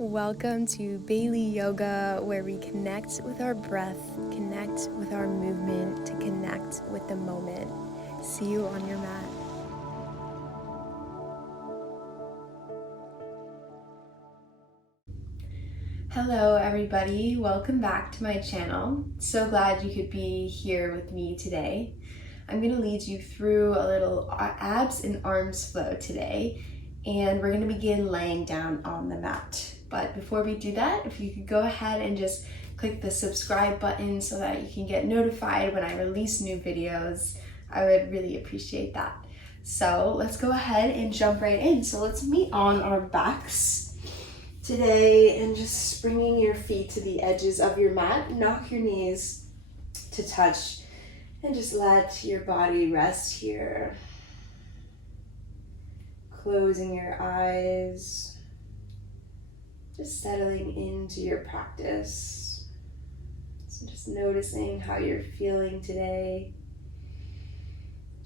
Welcome to Baileyyyoga, where we connect with our breath, connect with our movement, to connect with the moment. See you on your mat. Hello everybody, welcome back to my channel. So glad you could be here with me today. I'm going to lead you through a little abs and arms flow today, and we're going to begin laying down on the mat. But before we do that, if you could go ahead and just click the subscribe button so that you can get notified when I release new videos, I would really appreciate that. So let's go ahead and jump right in. So let's meet on our backs today and just bringing your feet to the edges of your mat. Knock your knees to touch and just let your body rest here. Closing your eyes. Just settling into your practice. So just noticing how you're feeling today.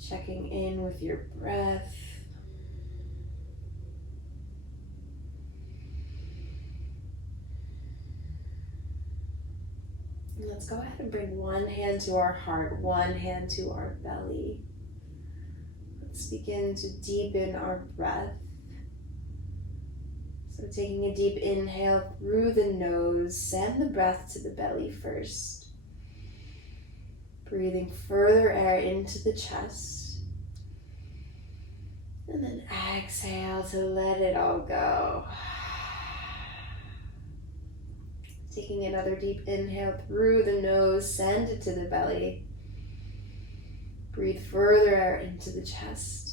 Checking in with your breath. And let's go ahead and bring one hand to our heart, one hand to our belly. Let's begin to deepen our breath. So taking a deep inhale through the nose, send the breath to the belly first. Breathing further air into the chest. And then exhale to let it all go. Taking another deep inhale through the nose, send it to the belly. Breathe further air into the chest.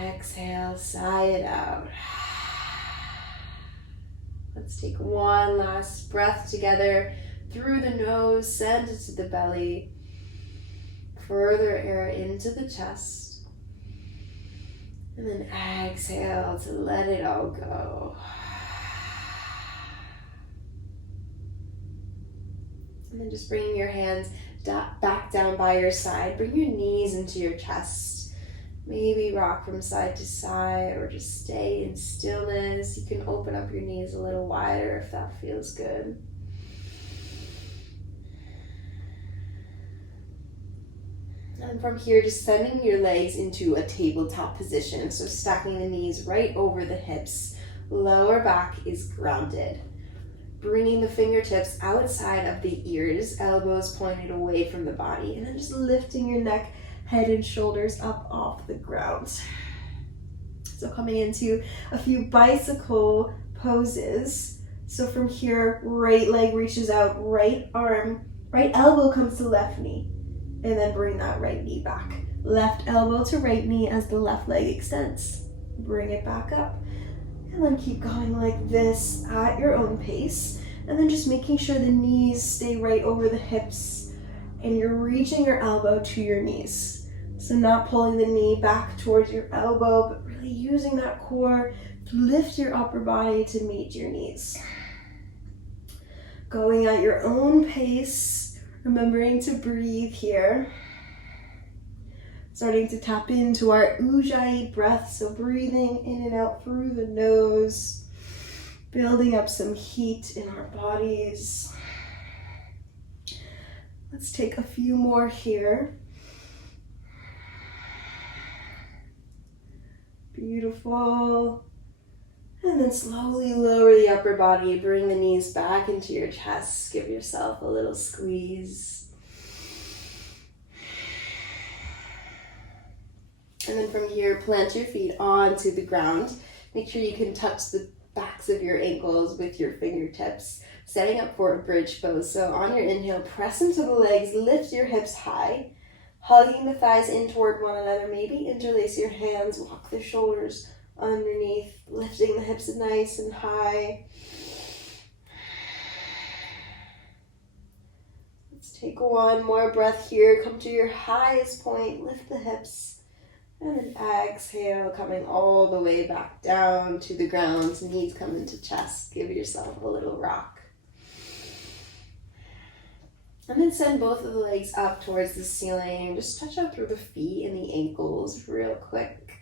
Exhale, sigh it out. Let's take one last breath together through the nose, send it to the belly. Further air into the chest. And then exhale to let it all go. And then just bringing your hands back down by your side. Bring your knees into your chest. Maybe rock from side to side or just stay in stillness. You can open up your knees a little wider if that feels good. And from here, just sending your legs into a tabletop position. So stacking the knees right over the hips. Lower back is grounded. Bringing the fingertips outside of the ears, elbows pointed away from the body, and then just lifting your neck, head and shoulders up off the ground. So coming into a few bicycle poses. So from here, right leg reaches out, right arm, right elbow comes to left knee, and then bring that right knee back. Left elbow to right knee as the left leg extends. Bring it back up. And then keep going like this at your own pace. And then just making sure the knees stay right over the hips and you're reaching your elbow to your knees. So not pulling the knee back towards your elbow, but really using that core to lift your upper body to meet your knees. Going at your own pace, remembering to breathe here. Starting to tap into our Ujjayi breath, so breathing in and out through the nose, building up some heat in our bodies. Let's take a few more here. Beautiful. And then slowly lower the upper body, bring the knees back into your chest, give yourself a little squeeze. And then from here, plant your feet onto the ground. Make sure you can touch the backs of your ankles with your fingertips, setting up for a bridge pose. So on your inhale, press into the legs, lift your hips high, hugging the thighs in toward one another. Maybe interlace your hands, walk the shoulders underneath, lifting the hips nice and high. Let's take one more breath here. Come to your highest point, lift the hips. And then exhale, coming all the way back down to the ground. Knees come into chest. Give yourself a little rock. And then send both of the legs up towards the ceiling. Just touch out through the feet and the ankles real quick.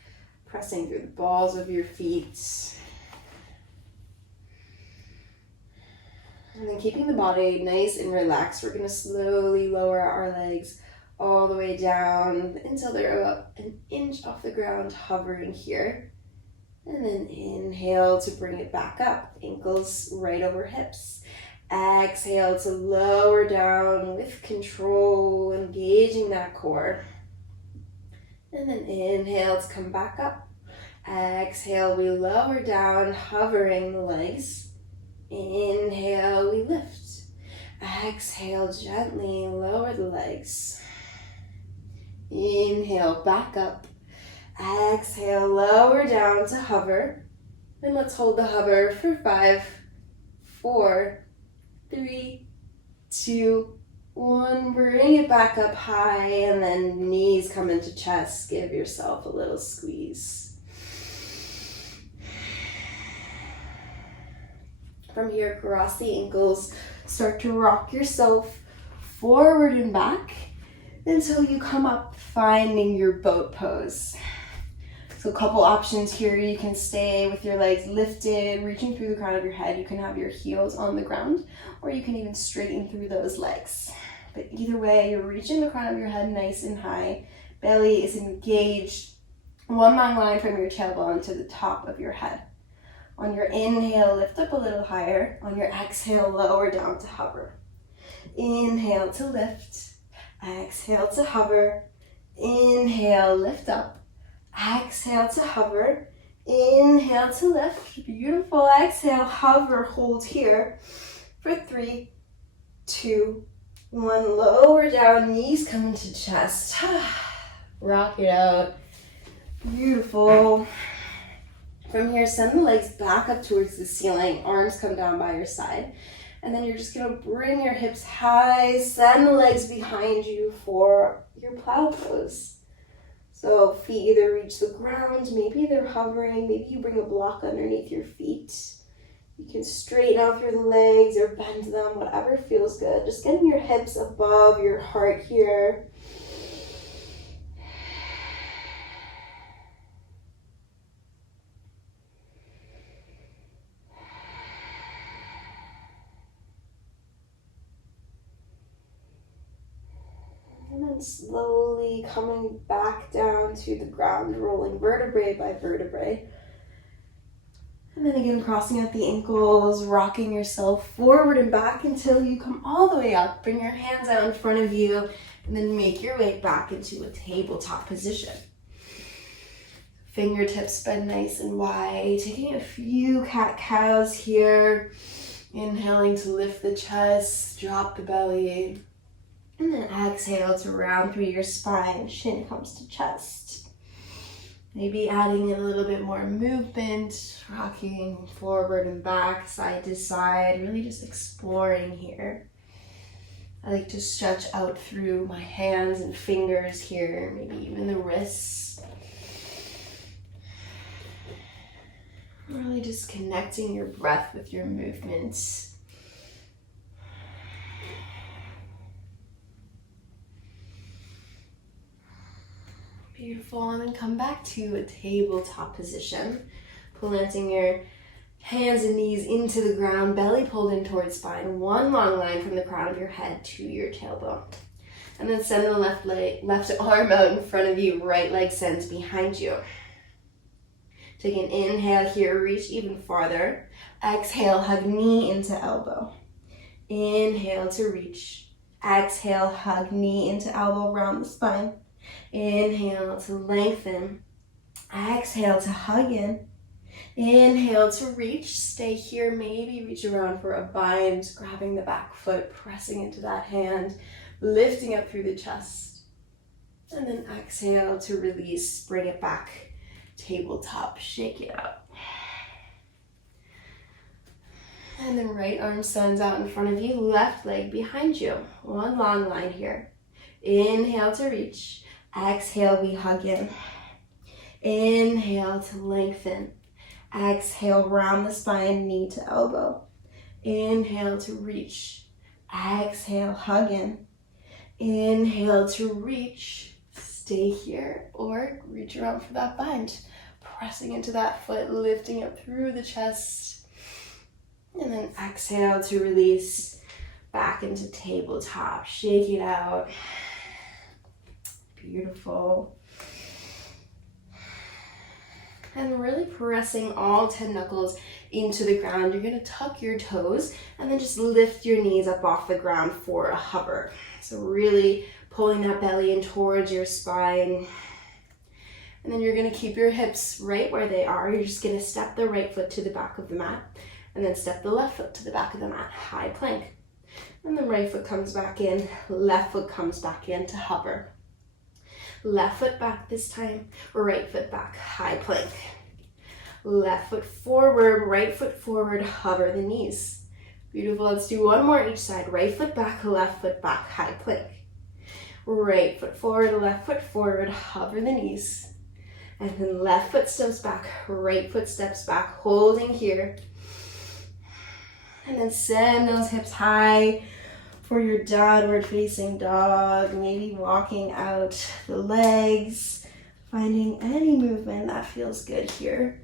Pressing through the balls of your feet. And then keeping the body nice and relaxed, we're going to slowly lower our legs all the way down until they're about an inch off the ground, hovering here. And then inhale to bring it back up, ankles right over hips. Exhale to lower down with control, engaging that core. And then inhale to come back up. Exhale, we lower down, hovering the legs. Inhale, we lift. Exhale, gently lower the legs. Inhale, back up. Exhale, lower down to hover. And let's hold the hover for 5, 4, 3, 2, 1. Bring it back up high, and then knees come into chest. Give yourself a little squeeze. From here, cross the ankles. Start to rock yourself forward and back until you come up, finding your boat pose. So a couple options here. You can stay with your legs lifted, reaching through the crown of your head. You can have your heels on the ground, or you can even straighten through those legs. But either way, you're reaching the crown of your head nice and high. Belly is engaged. One long line from your tailbone to the top of your head. On your inhale, lift up a little higher. On your exhale, lower down to hover. Inhale to lift. Exhale to hover. Inhale, lift up. Exhale to hover. Inhale to lift. Beautiful. Exhale, hover, hold here for 3, 2, 1. Lower down, knees come into chest. Rock it out. Beautiful. From here, send the legs back up towards the ceiling. Arms come down by your side. And then you're just going to bring your hips high. Send the legs behind you for your plow pose. So feet either reach the ground, maybe they're hovering, maybe you bring a block underneath your feet. You can straighten out through the legs or bend them, whatever feels good. Just getting your hips above your heart here. And then slowly coming back down to the ground, rolling vertebrae by vertebrae. And then again, crossing out the ankles, rocking yourself forward and back until you come all the way up. Bring your hands out in front of you, and then make your way back into a tabletop position. Fingertips bend nice and wide. Taking a few cat-cows here. Inhaling to lift the chest, drop the belly. And then exhale to round through your spine, shin comes to chest. Maybe adding in a little bit more movement, rocking forward and back, side to side, really just exploring here. I like to stretch out through my hands and fingers here, maybe even the wrists. Really just connecting your breath with your movements. Beautiful, and then come back to a tabletop position. Planting your hands and knees into the ground, belly pulled in towards spine. One long line from the crown of your head to your tailbone. And then send the left arm out in front of you, right leg sends behind you. Take an inhale here, reach even farther. Exhale, hug knee into elbow. Inhale to reach. Exhale, hug knee into elbow, round the spine. Inhale to lengthen. Exhale to hug in. Inhale to reach. Stay here. Maybe reach around for a bind, grabbing the back foot, pressing into that hand, lifting up through the chest. And then exhale to release. Bring it back. Tabletop. Shake it out. And then right arm sends out in front of you, left leg behind you. One long line here. Inhale to reach. Exhale, we hug in. Inhale to lengthen. Exhale, round the spine, knee to elbow. Inhale to reach. Exhale, hug in. Inhale to reach. Stay here or reach around for that bind. Pressing into that foot, lifting up through the chest. And then exhale to release back into tabletop. Shake it out. Beautiful. And really pressing all 10 knuckles into the ground. You're going to tuck your toes and then just lift your knees up off the ground for a hover. So really pulling that belly in towards your spine. And then you're going to keep your hips right where they are. You're just going to step the right foot to the back of the mat and then step the left foot to the back of the mat. High plank. And the right foot comes back in, left foot comes back in to hover. Left foot back this time, right foot back, high plank. Left foot forward, right foot forward, hover the knees. Beautiful, let's do one more each side. Right foot back, high plank. Right foot forward, hover the knees. And then left foot steps back, right foot steps back, holding here. And then send those hips high for your downward facing dog. Maybe walking out the legs, finding any movement that feels good here.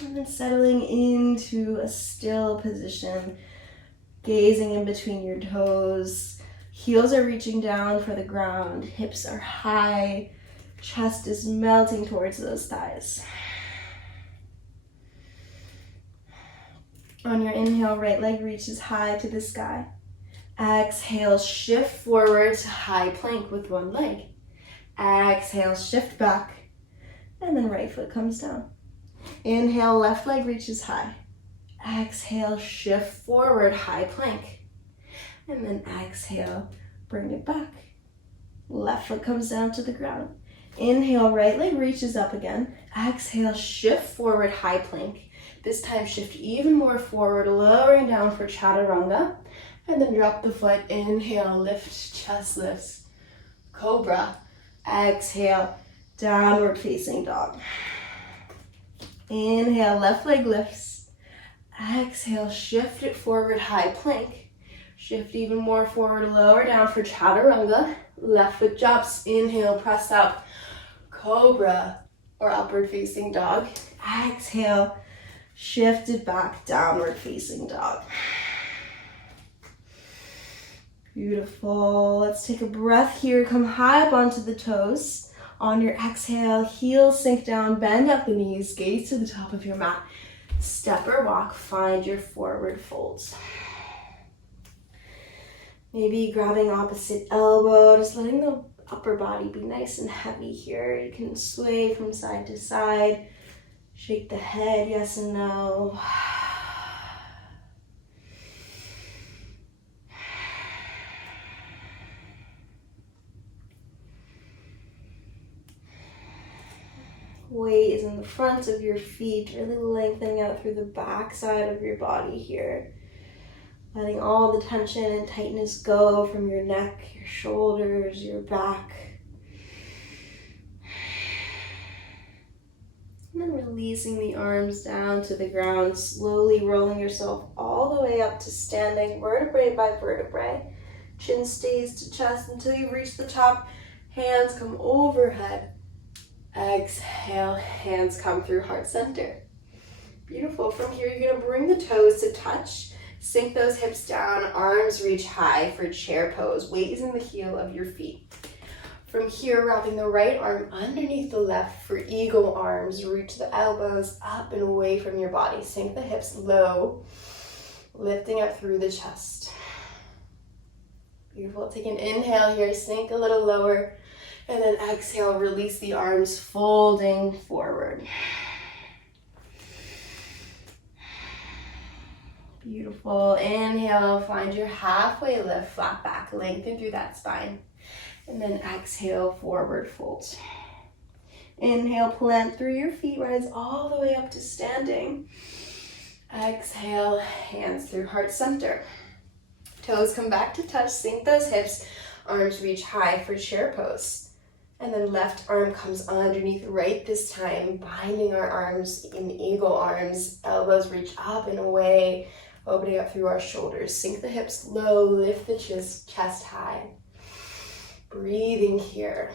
And then settling into a still position, gazing in between your toes. Heels are reaching down for the ground, hips are high, chest is melting towards those thighs. On your inhale, right leg reaches high to the sky. Exhale, shift forward to high plank with one leg. Exhale, shift back, and then right foot comes down. Inhale, left leg reaches high. Exhale, shift forward, high plank. And then exhale, bring it back. Left foot comes down to the ground. Inhale, right leg reaches up again. Exhale, shift forward, high plank. This time shift even more forward, lowering down for chaturanga. And then drop the foot. Inhale, lift, chest lifts. Cobra. Exhale, downward facing dog. Inhale, left leg lifts. Exhale, shift it forward, high plank. Shift even more forward, lower down for chaturanga. Left foot jumps. Inhale, press up. Cobra or upward facing dog. Exhale, shift it back, downward facing dog. Beautiful. Let's take a breath here. Come high up onto the toes. On your exhale, heels sink down, bend up the knees, gaze to the top of your mat. Step or walk, find your forward folds. Maybe grabbing opposite elbow, just letting the upper body be nice and heavy here. You can sway from side to side, shake the head, yes and no. Weight is in the front of your feet, really lengthening out through the back side of your body here. Letting all the tension and tightness go from your neck, your shoulders, your back. And then releasing the arms down to the ground, slowly rolling yourself all the way up to standing, vertebrae by vertebrae. Chin stays to chest until you reach the top. Hands come overhead. Exhale, hands come through heart center. Beautiful. From here, you're going to bring the toes to touch. Sink those hips down, arms reach high for chair pose. Weight is in the heel of your feet. From here, wrapping the right arm underneath the left for eagle arms. Reach the elbows up and away from your body. Sink the hips low, lifting up through the chest. Beautiful. Take an inhale here, sink a little lower, and then exhale, release the arms, folding forward. Beautiful. Inhale, find your halfway lift, flat back, lengthen through that spine. And then exhale, forward fold. Inhale, plant through your feet, rise all the way up to standing. Exhale, hands through heart center. Toes come back to touch, sink those hips, arms reach high for chair pose. And then left arm comes underneath right this time, binding our arms in eagle arms. Elbows reach up and away, opening up through our shoulders. Sink the hips low, lift the chest high. Breathing here.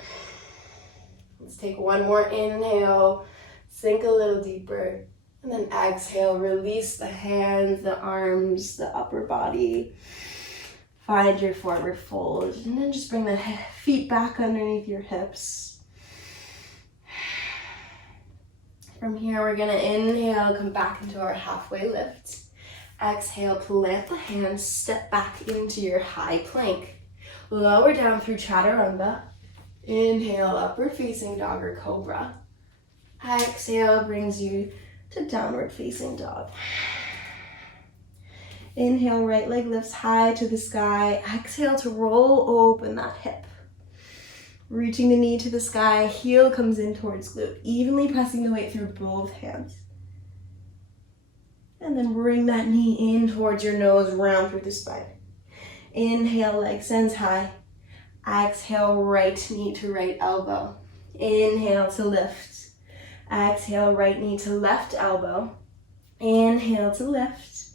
Let's take one more inhale, sink a little deeper, and then exhale, release the hands, the arms, the upper body. Find your forward fold, and then just bring the feet back underneath your hips. From here, we're gonna inhale, come back into our halfway lift. Exhale, plant the hands, step back into your high plank. Lower down through chaturanga. Inhale, upward facing dog or cobra. Exhale brings you to downward facing dog. Inhale, right leg lifts high to the sky. Exhale to roll open that hip. Reaching the knee to the sky, heel comes in towards glute, evenly pressing the weight through both hands. And then bring that knee in towards your nose, round through the spine. Inhale, leg sends high. Exhale, right knee to right elbow. Inhale to lift. Exhale, right knee to left elbow. Inhale to lift.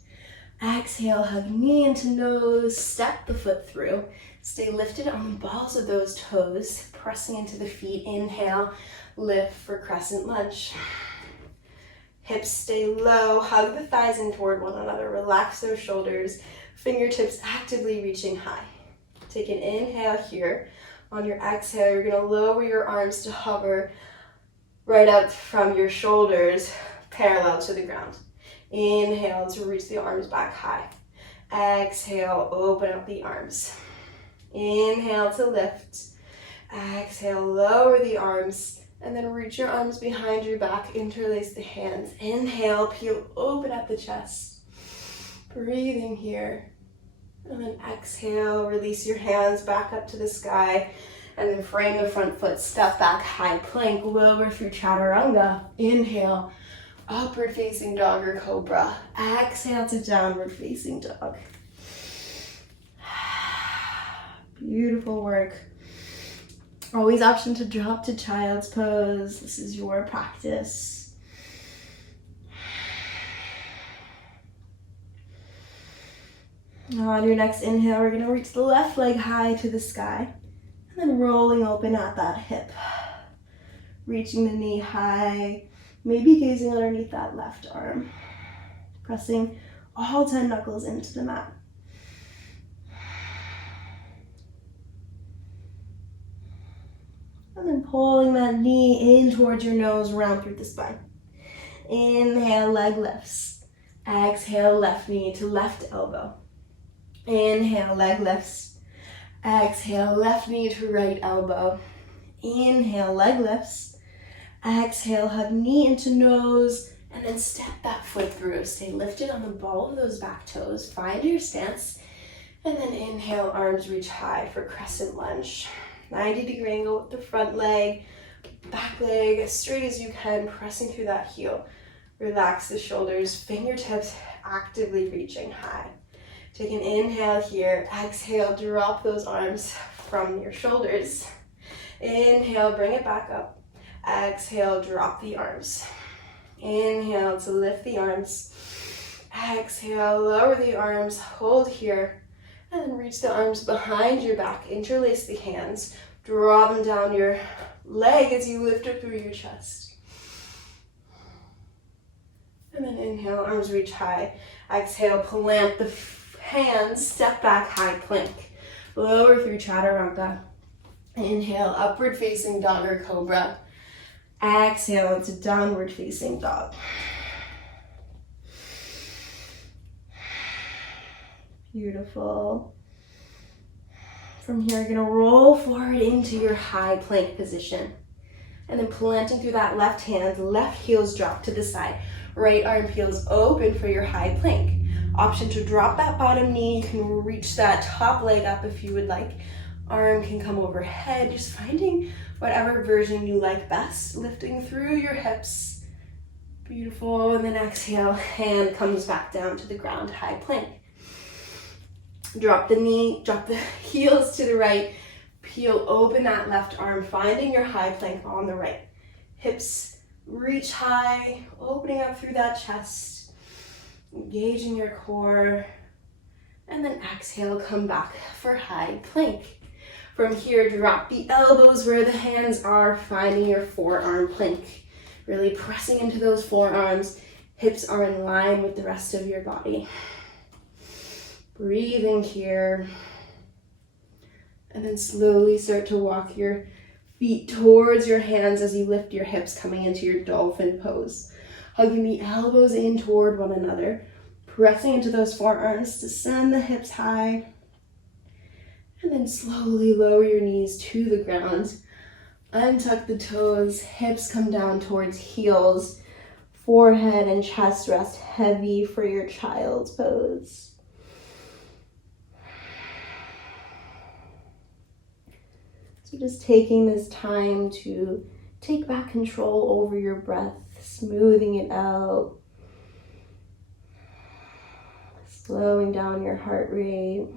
Exhale, hug knee into nose, step the foot through. Stay lifted on the balls of those toes, pressing into the feet. Inhale, lift for crescent lunge. Hips stay low, hug the thighs in toward one another, relax those shoulders, fingertips actively reaching high. Take an inhale here. On your exhale, you're gonna lower your arms to hover right up from your shoulders, parallel to the ground. Inhale to reach the arms back high. Exhale, open up the arms. Inhale to lift. Exhale, lower the arms. And then reach your arms behind your back, interlace the hands. Inhale, peel, open up the chest. Breathing here. And then exhale, release your hands back up to the sky. And then frame the front foot, step back, high plank, lower through chaturanga. Inhale, upward facing dog or cobra. Exhale to downward facing dog. Beautiful work. Always option to drop to child's pose. This is your practice. On your next inhale, we're gonna reach the left leg high to the sky. And then rolling open at that hip. Reaching the knee high. Maybe gazing underneath that left arm. Pressing all 10 knuckles into the mat. And then pulling that knee in towards your nose, round through the spine. Inhale, leg lifts. Exhale, left knee to left elbow. Inhale, leg lifts. Exhale, left knee to right elbow. Inhale, leg lifts. Exhale, hug knee into nose, and then step that foot through. Stay lifted on the ball of those back toes. Find your stance. And then inhale, arms reach high for crescent lunge. 90-degree angle with the front leg, back leg as straight as you can, pressing through that heel. Relax the shoulders, fingertips actively reaching high. Take an inhale here. Exhale, drop those arms from your shoulders. Inhale, bring it back up. Exhale, drop the arms. Inhale to lift the arms. Exhale, lower the arms, hold here. And then reach the arms behind your back, interlace the hands, draw them down your leg as you lift up through your chest. And then inhale, arms reach high. Exhale, plant the hands, step back, high plank. Lower through chaturanga. Inhale, upward facing dog or cobra. Exhale into downward facing dog. Beautiful. From here, you're gonna roll forward into your high plank position. And then planting through that left hand, left heels drop to the side. Right arm peels open for your high plank. Option to drop that bottom knee. You can reach that top leg up if you would like. Arm can come overhead, just finding whatever version you like best. Lifting through your hips. Beautiful. And then exhale, hand comes back down to the ground, high plank. Drop the knee, drop the heels to the right, peel open that left arm, finding your high plank on the right. Hips reach high, opening up through that chest, engaging your core, and then exhale, come back for high plank. From here, drop the elbows where the hands are, finding your forearm plank. Really pressing into those forearms. Hips are in line with the rest of your body. Breathing here. And then slowly start to walk your feet towards your hands as you lift your hips, coming into your dolphin pose. Hugging the elbows in toward one another. Pressing into those forearms to send the hips high. And then slowly lower your knees to the ground. Untuck the toes, hips come down towards heels. Forehead and chest rest heavy for your child's pose. So just taking this time to take back control over your breath, smoothing it out. Slowing down your heart rate.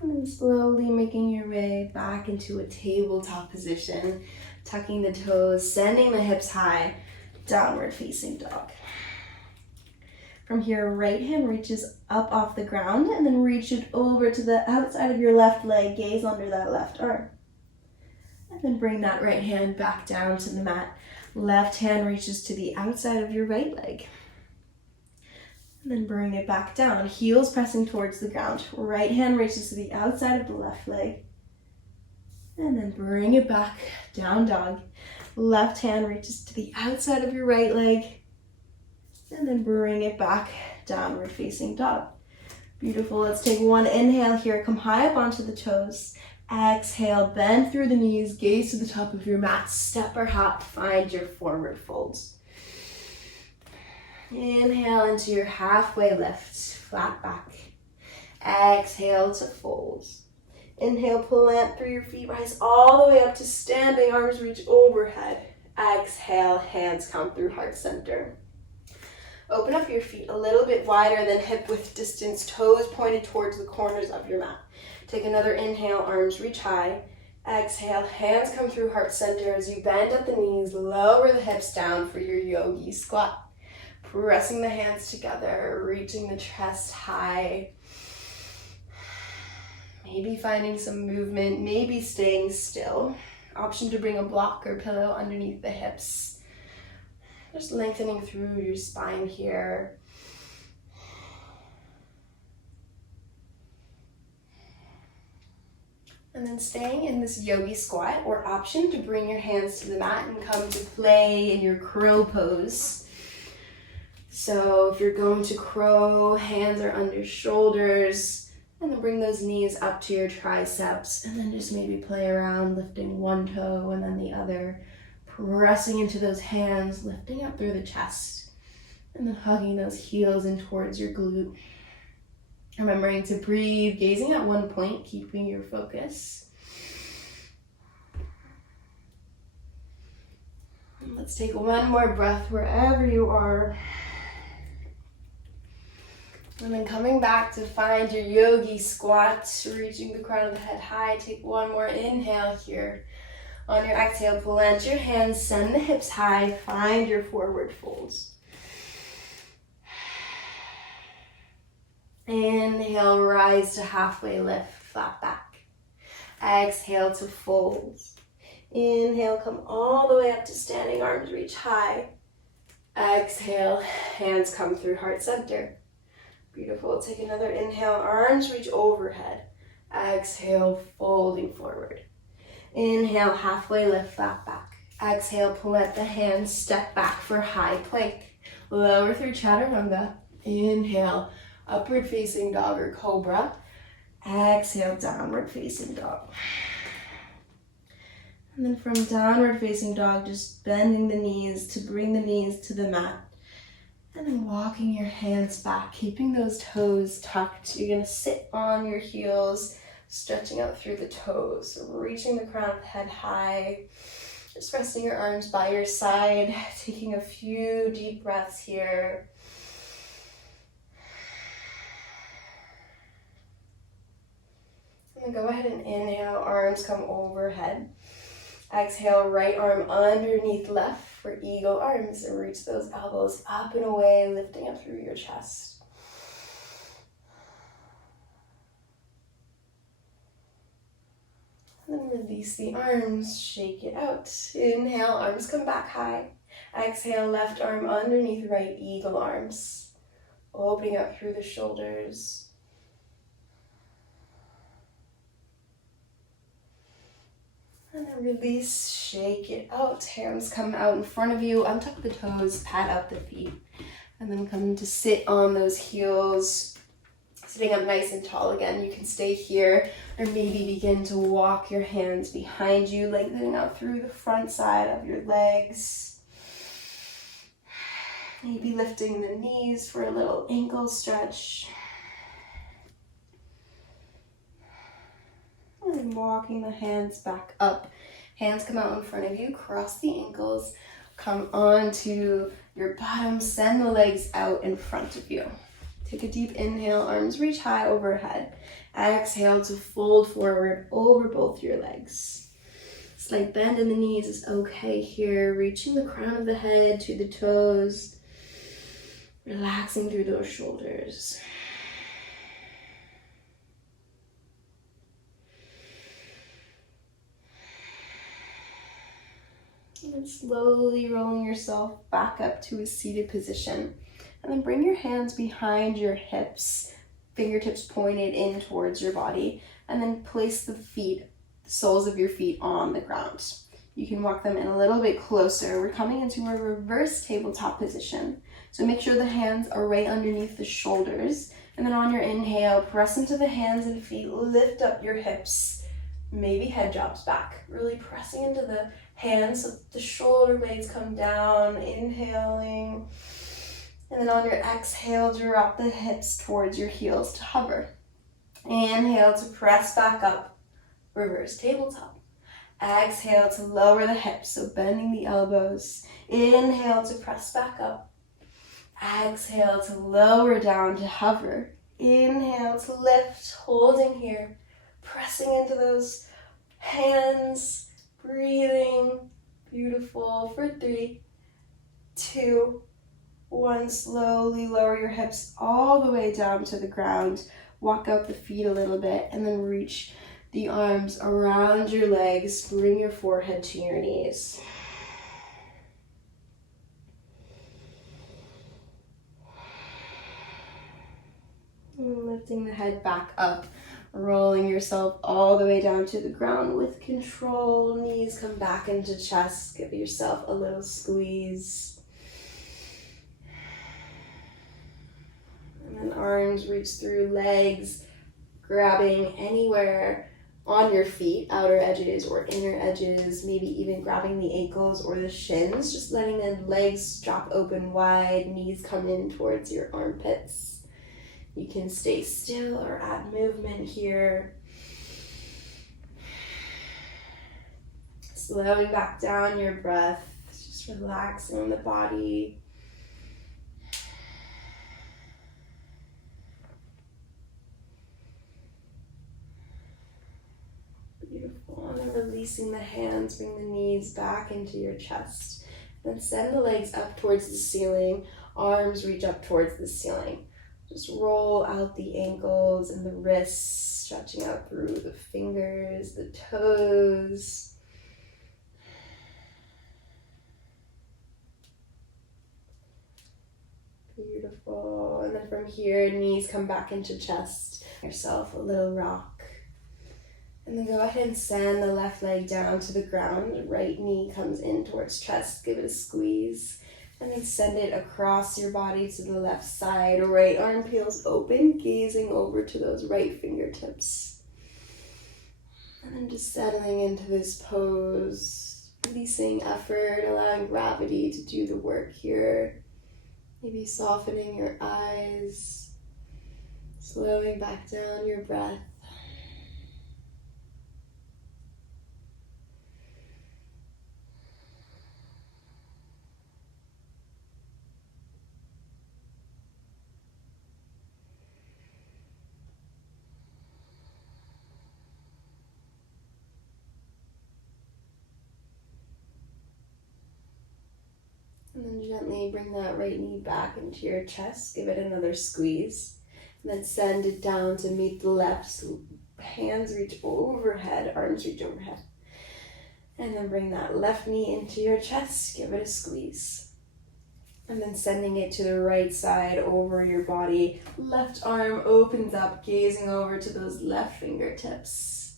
And then slowly making your way back into a tabletop position, tucking the toes, sending the hips high, downward facing dog. From here, right hand reaches up off the ground and then reach it over to the outside of your left leg, gaze under that left arm. And then bring that right hand back down to the mat. Left hand reaches to the outside of your right leg. And then bring it back down, heels pressing towards the ground. Right hand reaches to the outside of the left leg. And then bring it back, down dog. Left hand reaches to the outside of your right leg. And then bring it back, downward facing dog. Beautiful, let's take one inhale here, come high up onto the toes. Exhale, bend through the knees, gaze to the top of your mat, step or hop, find your forward folds. Inhale into your halfway lift, flat back. Exhale to folds. Inhale, plant through your feet, rise all the way up to standing, arms reach overhead. Exhale, hands come through heart center. Open up your feet a little bit wider than hip width distance, toes pointed towards the corners of your mat. Take another inhale, arms reach high. Exhale, hands come through heart center as you bend at the knees, lower the hips down for your yogi squat. Pressing the hands together, reaching the chest high. Maybe finding some movement, maybe staying still. Option to bring a block or pillow underneath the hips. Just lengthening through your spine here. And then staying in this yogi squat, or option to bring your hands to the mat and come to play in your crow pose. So if you're going to crow, hands are under shoulders, and then bring those knees up to your triceps, and then just maybe play around, lifting one toe and then the other, pressing into those hands, lifting up through the chest, and then hugging those heels in towards your glute. Remembering to breathe, gazing at one point, keeping your focus. And let's take one more breath wherever you are. And then coming back to find your yogi squat, reaching the crown of the head high. Take one more inhale here. On your exhale, plant your hands, send the hips high, find your forward folds. Inhale, rise to halfway lift, flat back. Exhale to folds. Inhale, come all the way up to standing, arms reach high. Exhale, hands come through heart center. Beautiful. Take another inhale, arms reach overhead. Exhale, folding forward. Inhale, halfway lift, flat back. Exhale, plant the hands, step back for high plank. Lower through chaturanga. Inhale, upward facing dog or cobra. Exhale, downward facing dog. And then from downward facing dog, just bending the knees to bring the knees to the mat. And then walking your hands back, keeping those toes tucked. You're gonna sit on your heels, Stretching out through the toes, so reaching the crown of the head high. Just resting your arms by your side, taking a few deep breaths here. And then go ahead and inhale, arms come overhead. Exhale, right arm underneath left for eagle arms, and reach those elbows up and away, lifting up through your chest. And then release the arms, shake it out. Inhale, arms come back high. Exhale, left arm underneath right, eagle arms. Opening up through the shoulders. And then release, shake it out. Hands come out in front of you, untuck the toes, pat out the feet. And then come to sit on those heels. Sitting up nice and tall again, you can stay here or maybe begin to walk your hands behind you, lengthening out through the front side of your legs. Maybe lifting the knees for a little ankle stretch. And walking the hands back up. Hands come out in front of you, cross the ankles, come onto your bottom, send the legs out in front of you. Take a deep inhale, arms reach high overhead. Exhale to fold forward over both your legs. Slight bend in the knees is okay here. Reaching the crown of the head to the toes. Relaxing through those shoulders. And then slowly rolling yourself back up to a seated position. And then bring your hands behind your hips, fingertips pointed in towards your body, and then place the soles of your feet on the ground. You can walk them in a little bit closer. We're coming into a reverse tabletop position. So make sure the hands are right underneath the shoulders. And then on your inhale, press into the hands and feet, lift up your hips. Maybe head drops back. Really pressing into the hands so the shoulder blades come down, inhaling. And then on your exhale, drop the hips towards your heels to hover. Inhale to press back up, reverse tabletop. Exhale to lower the hips, so bending the elbows. Inhale to press back up. Exhale to lower down to hover. Inhale to lift, holding here. Pressing into those hands, breathing. Beautiful. For 3, 2, 1, slowly lower your hips all the way down to the ground. Walk out the feet a little bit and then reach the arms around your legs. Bring your forehead to your knees. And lifting the head back up, rolling yourself all the way down to the ground with control. Knees come back into chest. Give yourself a little squeeze. And then arms reach through legs, grabbing anywhere on your feet, outer edges or inner edges, maybe even grabbing the ankles or the shins, just letting the legs drop open wide, knees come in towards your armpits. You can stay still or add movement here. Slowing back down your breath, just relaxing the body. Beautiful. And then releasing the hands, bring the knees back into your chest. Then send the legs up towards the ceiling, arms reach up towards the ceiling. Just roll out the ankles and the wrists, stretching out through the fingers, the toes. Beautiful. And then from here, knees come back into chest. Yourself a little rock. And then go ahead and send the left leg down to the ground. Right knee comes in towards chest. Give it a squeeze. And then send it across your body to the left side. Right arm peels open, gazing over to those right fingertips. And then just settling into this pose. Releasing effort, allowing gravity to do the work here. Maybe softening your eyes. Slowing back down your breath. And then gently bring that right knee back into your chest. Give it another squeeze. And then send it down to meet the left. So hands reach overhead, arms reach overhead. And then bring that left knee into your chest. Give it a squeeze. And then sending it to the right side over your body. Left arm opens up, gazing over to those left fingertips.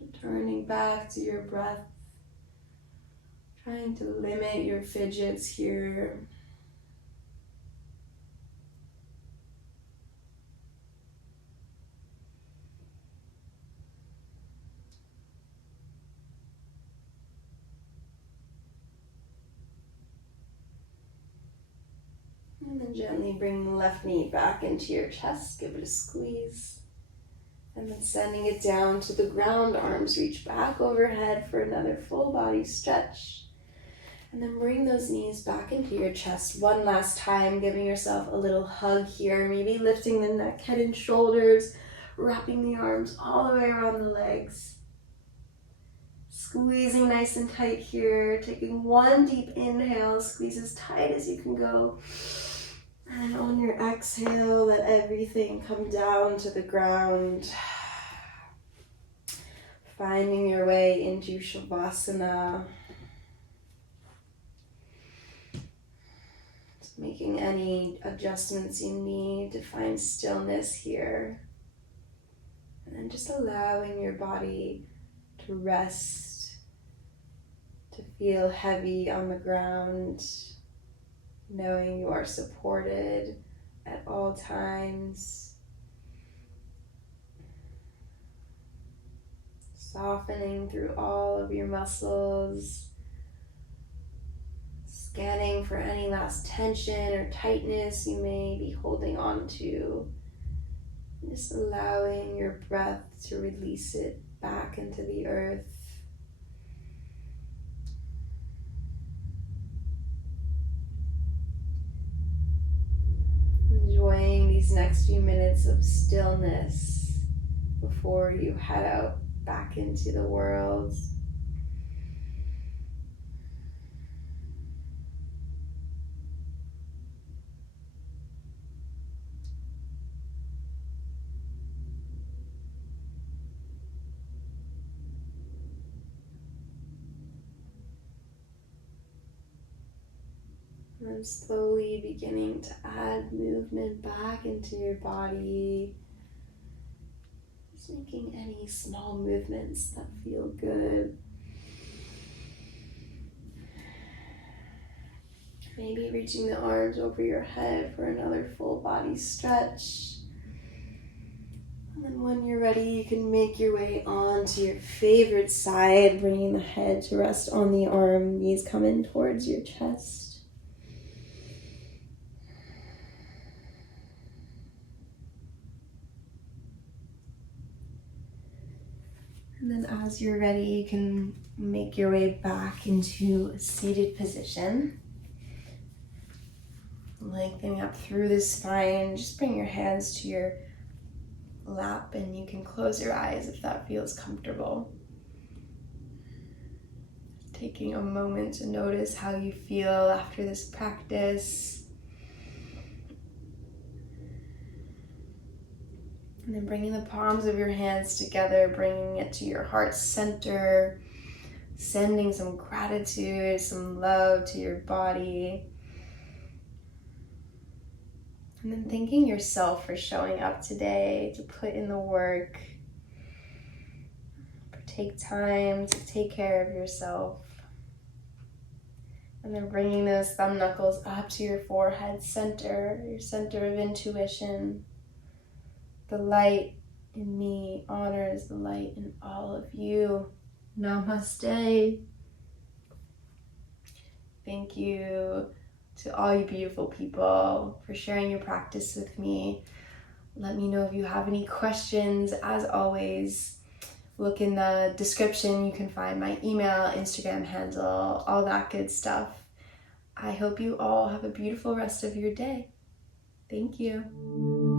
Returning back to your breath. Trying to limit your fidgets here. And then gently bring the left knee back into your chest. Give it a squeeze. And then sending it down to the ground. Arms reach back overhead for another full body stretch. And then bring those knees back into your chest one last time, giving yourself a little hug here. Maybe lifting the neck, head, and shoulders, wrapping the arms all the way around the legs. Squeezing nice and tight here. Taking one deep inhale, squeeze as tight as you can go. And on your exhale, let everything come down to the ground. Finding your way into Savasana. Making any adjustments you need to find stillness here. And then just allowing your body to rest, to feel heavy on the ground, knowing you are supported at all times. Softening through all of your muscles. Scanning for any last tension or tightness you may be holding on to. Just allowing your breath to release it back into the earth. Enjoying these next few minutes of stillness before you head out back into the world. And then slowly beginning to add movement back into your body. Just making any small movements that feel good. Maybe reaching the arms over your head for another full body stretch. And then when you're ready, you can make your way onto your favorite side, bringing the head to rest on the arm, knees come in towards your chest. And then as you're ready, you can make your way back into a seated position. Lengthening up through the spine. Just bring your hands to your lap and you can close your eyes if that feels comfortable. Taking a moment to notice how you feel after this practice. And then bringing the palms of your hands together, bringing it to your heart center, sending some gratitude, some love to your body. And then thanking yourself for showing up today, to put in the work, for take time to take care of yourself. And then bringing those thumb knuckles up to your forehead center, your center of intuition. The light in me honors the light in all of you. Namaste. Thank you to all you beautiful people for sharing your practice with me. Let me know if you have any questions. As always, look in the description. You can find my email, Instagram handle, all that good stuff. I hope you all have a beautiful rest of your day. Thank you.